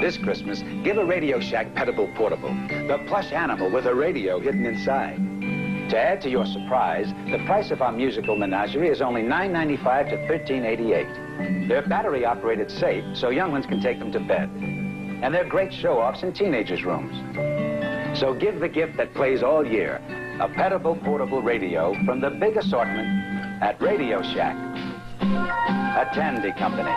This Christmas, give a Radio Shack Petable Portable, the plush animal with a radio hidden inside. To add to your surprise, the price of our musical menagerie is only $9.95 to $13.88. They're battery-operated safe, so young ones can take them to bed. And they're great show-offs in teenagers' rooms. So give the gift that plays all year, a Petable Portable Radio from the big assortment at Radio Shack, a Tandy company.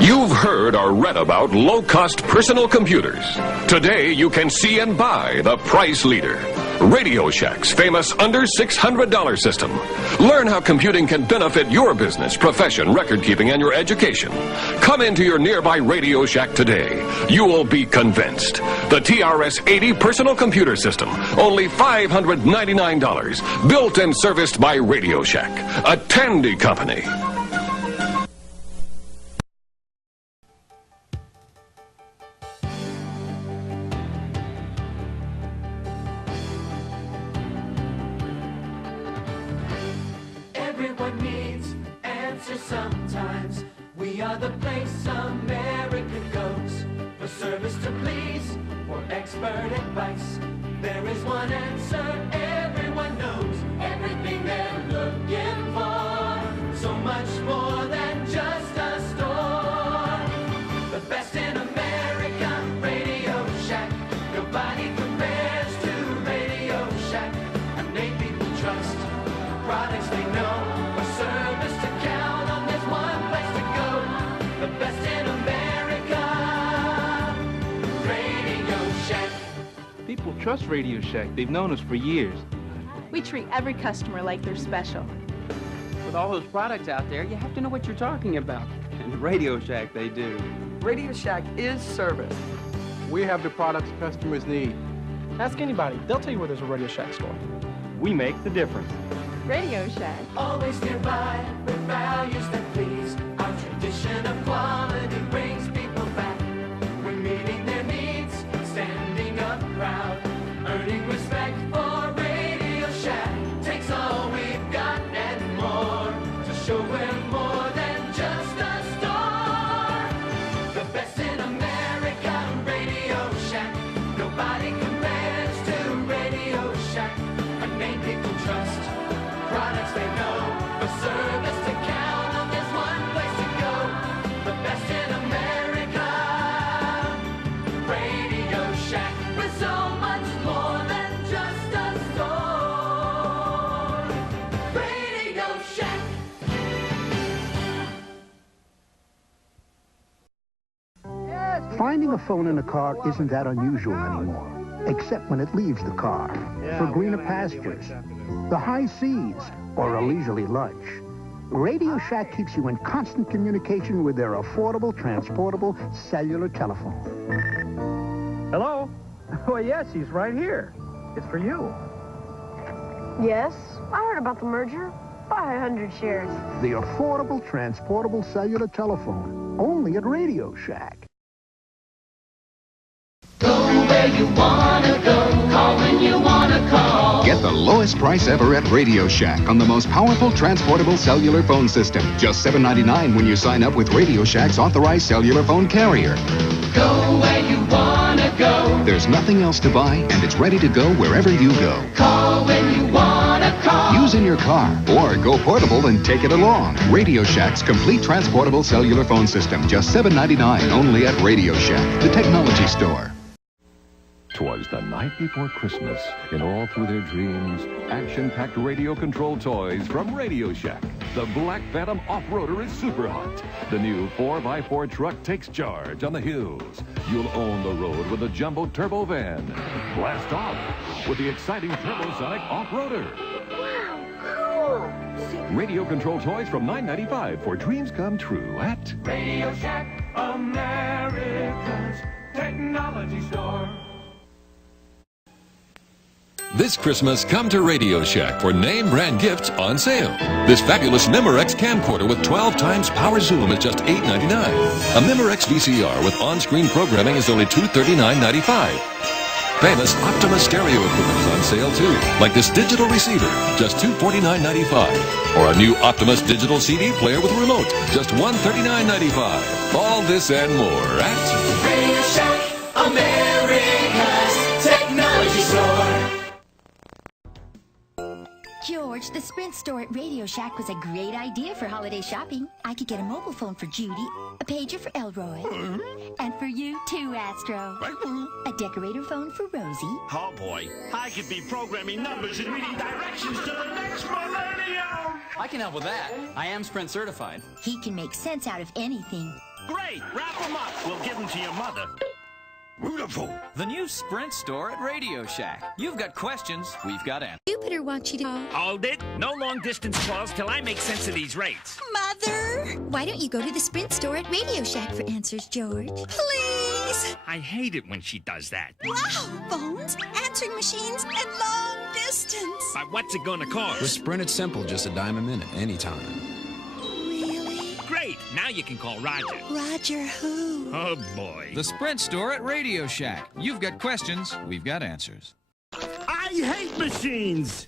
You've heard or read about low-cost personal computers. Today, you can see and buy the price leader, Radio Shack's famous under $600 system. Learn how computing can benefit your business, profession, record-keeping, and your education. Come into your nearby Radio Shack today. You will be convinced. The TRS-80 personal computer system, only $599, built and serviced by Radio Shack, a Tandy company. Everyone needs answers sometimes. We are the place America goes for service to please, for expert advice. There is one answer everyone knows. Everything they're looking for. So much more than just a store. The best in America, Radio Shack. Nobody compares to Radio Shack. A name people trust. Products they know. Service to count on, there's one place to go. The best in America, Radio Shack. People trust Radio Shack. They've known us for years. We treat every customer like they're special. With all those products out there, you have to know what you're talking about. And Radio Shack, they do. Radio Shack is service. We have the products customers need. Ask anybody. They'll tell you where there's a Radio Shack store. We make the difference. Radio Shack. Always nearby with values that please. Our tradition of quality brings people back. We're meeting their needs, standing up proud, earning respect for Radio Shack. Takes all we've got and more to show we're more than just a store. The best in America, Radio Shack. Nobody compares to Radio Shack. A name people trust. Products they know, for service to count on, there's one place to go. The best in America, Radio Shack. With so much more than just a store. Radio Shack. Finding a phone in a car isn't that unusual anymore, except when it leaves the car, for greener pastures, the high seas, or a leisurely lunch. Radio Shack keeps you in constant communication with their affordable, transportable cellular telephone. Hello? Oh, yes, he's right here. It's for you. Yes, I heard about the merger. 500 shares. The affordable, transportable cellular telephone, only at Radio Shack. Go where you wanna go, call when you wanna call. Get the lowest price ever at Radio Shack on the most powerful transportable cellular phone system. Just $7.99 when you sign up with Radio Shack's authorized cellular phone carrier. Go where you wanna go. There's nothing else to buy, and it's ready to go wherever you go. Call when you wanna call. Use in your car, or go portable and take it along. Radio Shack's complete transportable cellular phone system. Just $7.99 only at Radio Shack, the technology store. 'Twas the night before Christmas, and all through their dreams, action-packed radio-controlled toys from Radio Shack. The Black Phantom Off-Roader is super hot. The new 4x4 truck takes charge on the hills. You'll own the road with the jumbo turbo van. Blast off with the exciting Turbosonic Off-Roader. Wow, cool. Radio-controlled toys from $9.95 for dreams come true at Radio Shack, America's technology store. This Christmas, come to Radio Shack for name brand gifts on sale. This fabulous Memorex camcorder with 12 times power zoom is just $8.99. A Memorex VCR with on-screen programming is only $239.95. Famous Optimus stereo equipment is on sale too, like this digital receiver, just $249.95. Or a new Optimus digital CD player with remote, just $139.95. All this and more at Radio Shack, America's technology store. George, the Sprint store at Radio Shack was a great idea for holiday shopping. I could get a mobile phone for Judy, a pager for Elroy, and for you too, Astro. A decorator phone for Rosie. Oh boy, I could be programming numbers and reading directions to the next millennium. I can help with that. I am Sprint certified. He can make sense out of anything. Great, wrap them up. We'll give them to your mother. Beautiful. The new Sprint store at Radio Shack. You've got questions, we've got answers. Jupiter wants you to... Hold it. No long-distance calls till I make sense of these rates. Mother! Why don't you go to the Sprint store at Radio Shack for answers, George? Please! I hate it when she does that. Wow! Phones, answering machines, and long distance. But what's it gonna cost? With Sprint, it's simple. Just $0.10 a minute, anytime. Really? Great. Now you can call Roger. Roger who? Oh, boy. The Sprint store at Radio Shack. You've got questions, we've got answers. I hate machines.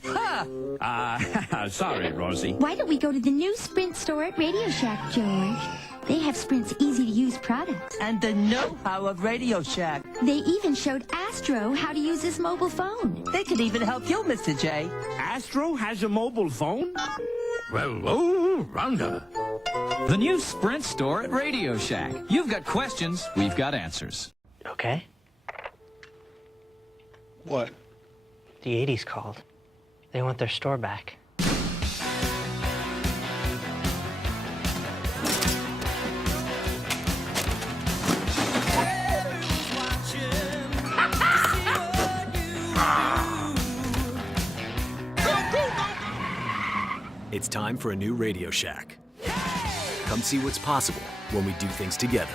Sorry, Rosie. Why don't we go to the new Sprint store at Radio Shack, George? They have Sprint's easy-to-use products. And the know-how of Radio Shack. They even showed Astro how to use his mobile phone. They could even help you, Mr. J. Astro has a mobile phone? Well, oh, Rhonda. The new Sprint store at Radio Shack. You've got questions, we've got answers. Okay. What? The 80s called. They want their store back. It's time for a new Radio Shack. Come see what's possible when we do things together.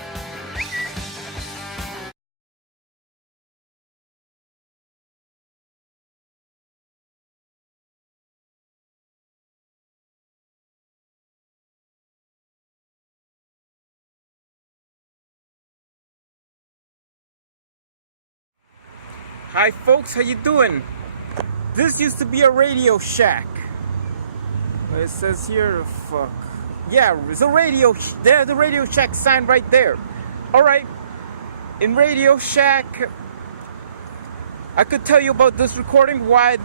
Hi folks, how you doing? This used to be a Radio Shack. It says here, fuck. Yeah, it's a Radio, there's the Radio Shack sign right there. Alright, in Radio Shack, I could tell you about this recording, what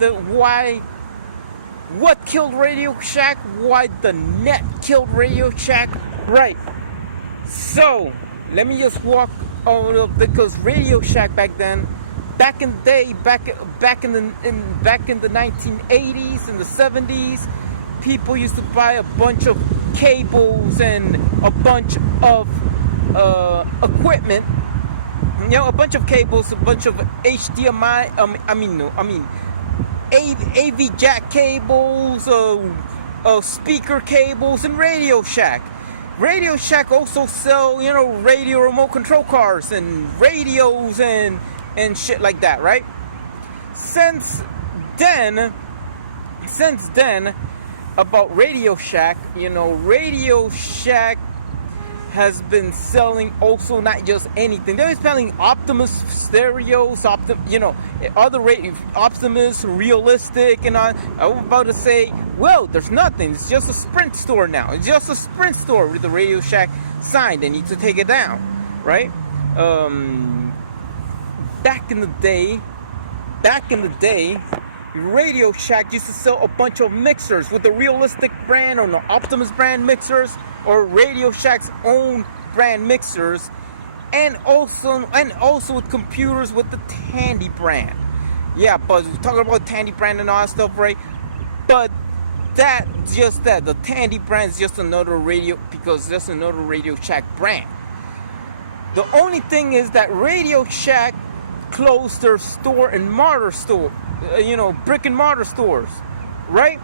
killed Radio Shack, why the net killed Radio Shack. Right, so, let me just walk on, because Radio Shack back then, back in the day, back in the 1980s and the 70s, people used to buy a bunch of cables and a bunch of equipment. You know, a bunch of cables, a bunch of HDMI. AV jack cables, speaker cables, and Radio Shack. Radio Shack also sell, you know, radio remote control cars and radios and shit like that, right? Since then, about Radio Shack, you know, Radio Shack has been selling also not just anything. They're selling Optimus stereos, other Optimus, Realistic, and on. I was about to say, well, there's nothing. It's just a Sprint store now. It's just a Sprint store with the Radio Shack sign. They need to take it down, right? Back in the day, Radio Shack used to sell a bunch of mixers with the Realistic brand or the Optimus brand mixers, or Radio Shack's own brand mixers, and also with computers with the Tandy brand. Yeah, but we're talking about Tandy brand and all that stuff, right? But the Tandy brand is just another Radio Shack brand. The only thing is that Radio Shack closed their store and mortar store, brick and mortar stores, right?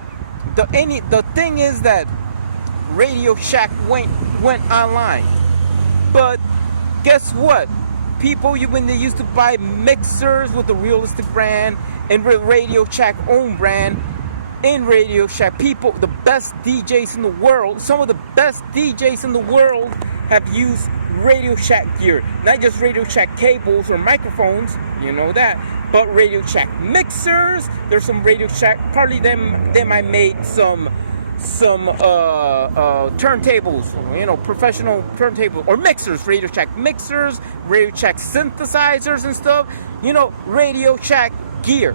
The thing is that Radio Shack went online, but guess what? People, when they used to buy mixers with the Realistic brand and Radio Shack own brand, in Radio Shack, people, the best DJs in the world, some of the best DJs in the world have used Radio Shack gear. Not just Radio Shack cables or microphones, you know that, but Radio Shack mixers. There's some Radio Shack, probably them I made some turntables, professional turntables, or mixers, Radio Shack mixers, Radio Shack synthesizers and stuff, Radio Shack gear.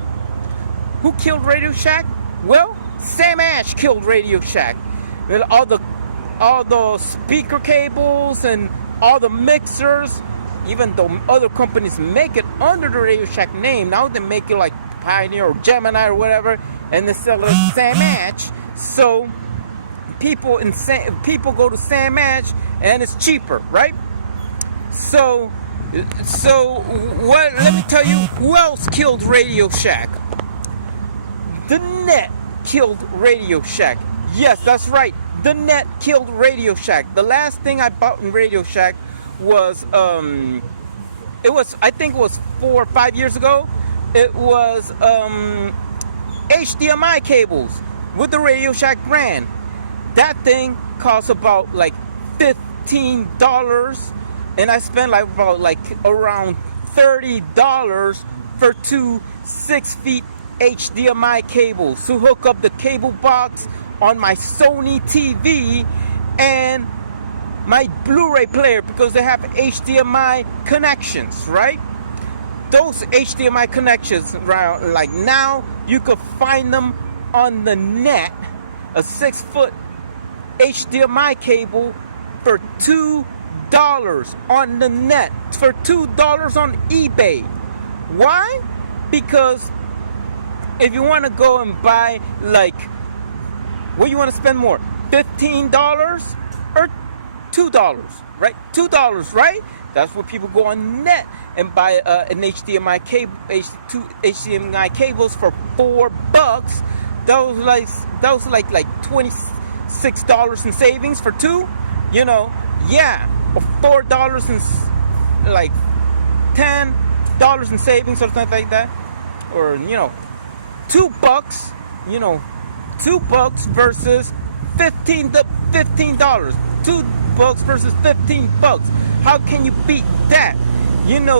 Who killed Radio Shack? Well, Sam Ash killed Radio Shack. All the speaker cables and all the mixers, even though other companies make it under the Radio Shack name, now they make it like Pioneer or Gemini or whatever, and they sell it as Sam Ash. So people go to Sam Ash, and it's cheaper, right? So what? Let me tell you who else killed Radio Shack. The net killed Radio Shack. Yes, that's right. The net killed Radio Shack. The last thing I bought in Radio Shack was I think it was 4 or 5 years ago. It was HDMI cables with the Radio Shack brand. That thing cost about like $15, and I spent around $30 for 2 6-feet HDMI cables to hook up the cable box on my Sony TV and my Blu-ray player, because they have HDMI connections, right? Those HDMI connections, like now you could find them on the net, a 6-foot HDMI cable for $2 on the net, for $2 on eBay. Why? Because if you want to go and buy, what you want to spend more, $15 or $2, right? $2, right? That's where people go on net and buy an HDMI cable, two HDMI cables for $4. That was like $26 in savings for 2. Yeah, or $4 and like $10 in savings or something like that, or $2. $2 versus $15. $2 versus $15. How can you beat that?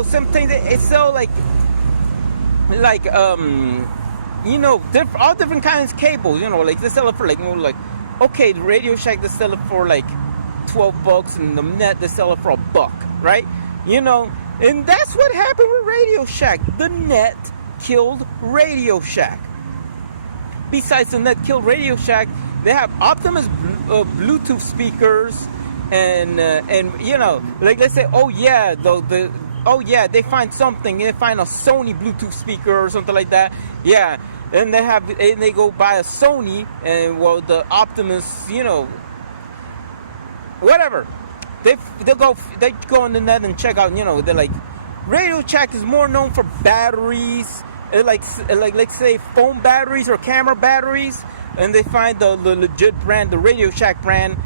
Sometimes they sell all different kinds of cables. They sell it for okay, the Radio Shack they sell it for $12, and the net they sell it for $1, right? And that's what happened with Radio Shack. The net killed Radio Shack. Besides the net killed Radio Shack, they have Optimus Bluetooth speakers, and they say, they find something, they find a Sony Bluetooth speaker or something like that. Yeah, and they go buy a Sony, and the Optimus, whatever. They go on the net and check out. They're like, Radio Shack is more known for batteries, like say phone batteries or camera batteries, and they find the legit brand, the Radio Shack brand,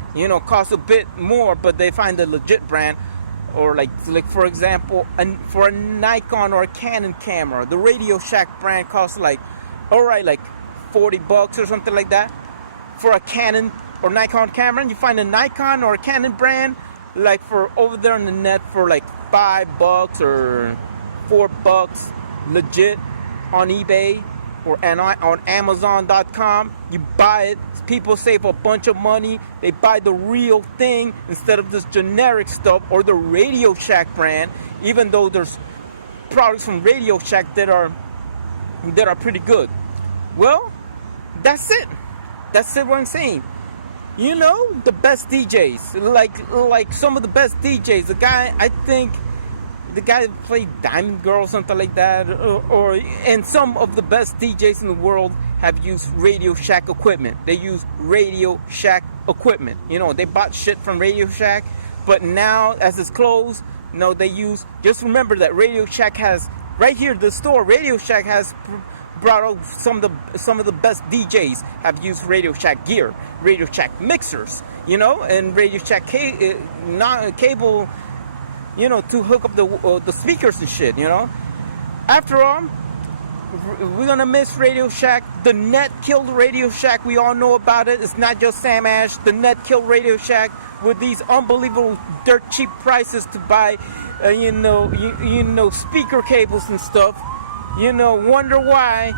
costs a bit more, but they find the legit brand. Or like for example, for a Nikon or a Canon camera, the Radio Shack brand costs $40 or something like that. For a Canon or Nikon camera, and you find a Nikon or a Canon brand for over there on the net for $5 or $4 legit on eBay or on Amazon.com. You buy it, people save a bunch of money, they buy the real thing instead of this generic stuff or the Radio Shack brand, even though there's products from Radio Shack that are pretty good. Well, that's it what I'm saying. The best DJs, like some of the best DJs, the guy that played Diamond Girl, something like that, and some of the best DJs in the world have used Radio Shack equipment. They use Radio Shack equipment. They bought shit from Radio Shack, but now as it's closed, they use. Just remember that Radio Shack has right here, the store. Radio Shack has brought out some of the best DJs have used Radio Shack gear, Radio Shack mixers, and Radio Shack cable. To hook up the speakers and shit, After all, we're gonna miss Radio Shack. The net killed Radio Shack. We all know about it. It's not just Sam Ash. The net killed Radio Shack with these unbelievable dirt cheap prices to buy, speaker cables and stuff. Wonder why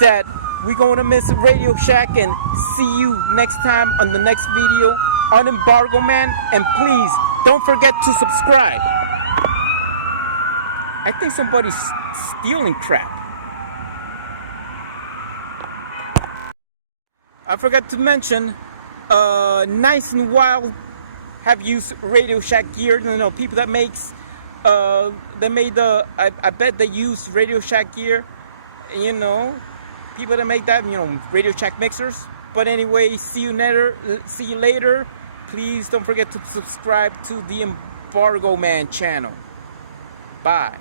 that we're going to miss Radio Shack, and see you next time on the next video on Embargo Man. And please don't forget to subscribe. I think somebody's stealing crap. I forgot to mention, Nice and Wild have used Radio Shack gear. You know, people that makes, they made the, I bet they use Radio Shack gear. You know, people that make that, you know, Radio Shack mixers. But anyway, see you later. Please don't forget to subscribe to the Embargo Man channel. Bye.